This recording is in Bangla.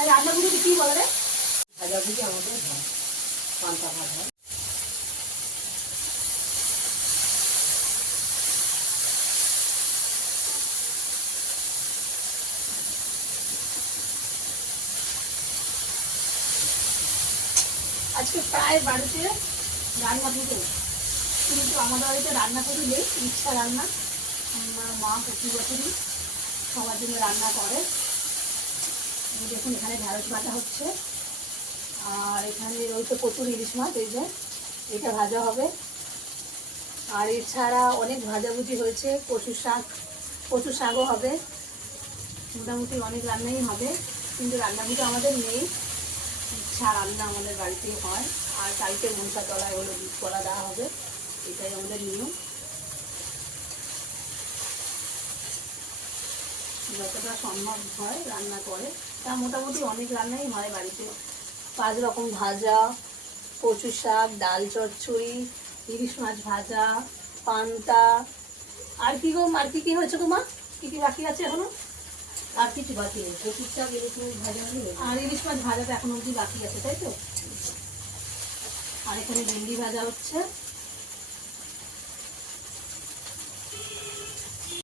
আর রান্নাগুলোকে কি বলে রে? ভাজা ভুজি আমাদের হয়, পান্তা ভাত হয়। আজকে প্রায় বাড়িতে রান্না দুটো, কিন্তু আমাদের বাড়িতে রান্না করে নেই, ইচ্ছা রান্না। আমার মা প্রতি বছরই সবার জন্য রান্না করে। দেখুন এখানে ঢেঁড়স ভাজা হচ্ছে, আর এখানে রয়েছে প্রচুর ইলিশ মাছ, এই যে এটা ভাজা হবে। আর এছাড়া অনেক ভাজাভুজি হয়েছে, কচু শাকও হবে। মোটামুটি অনেক রান্নাই হবে, কিন্তু রান্নাগুলো আমাদের নেই, ইচ্ছা রান্না আমাদের বাড়িতেই হয়। আর কালকে মনসা তলায় হলো দুধ কলা দেওয়া হবে, এটাই আমাদের নিয়ম। যতটা সম্ভব হয় রান্না করে, তা মোটামুটি অনেক রান্নাই হয় বাড়িতে। 5 রকম ভাজা, কচু শাক, ডাল চচ্চড়ি, ইলিশ মাছ ভাজা, পান্তা। আর কি গো, আর কি হয়েছে গো মা? কি বাকি আছে এখনো? আর কিছু বাকি নেই, কচুর শাক ইলিশ মাছ ভাজা হলে। আর ইলিশ মাছ ভাজাটা এখনো অবধি বাকি আছে, তাই তো? আর এখানে ভেন্ডি ভাজা হচ্ছে।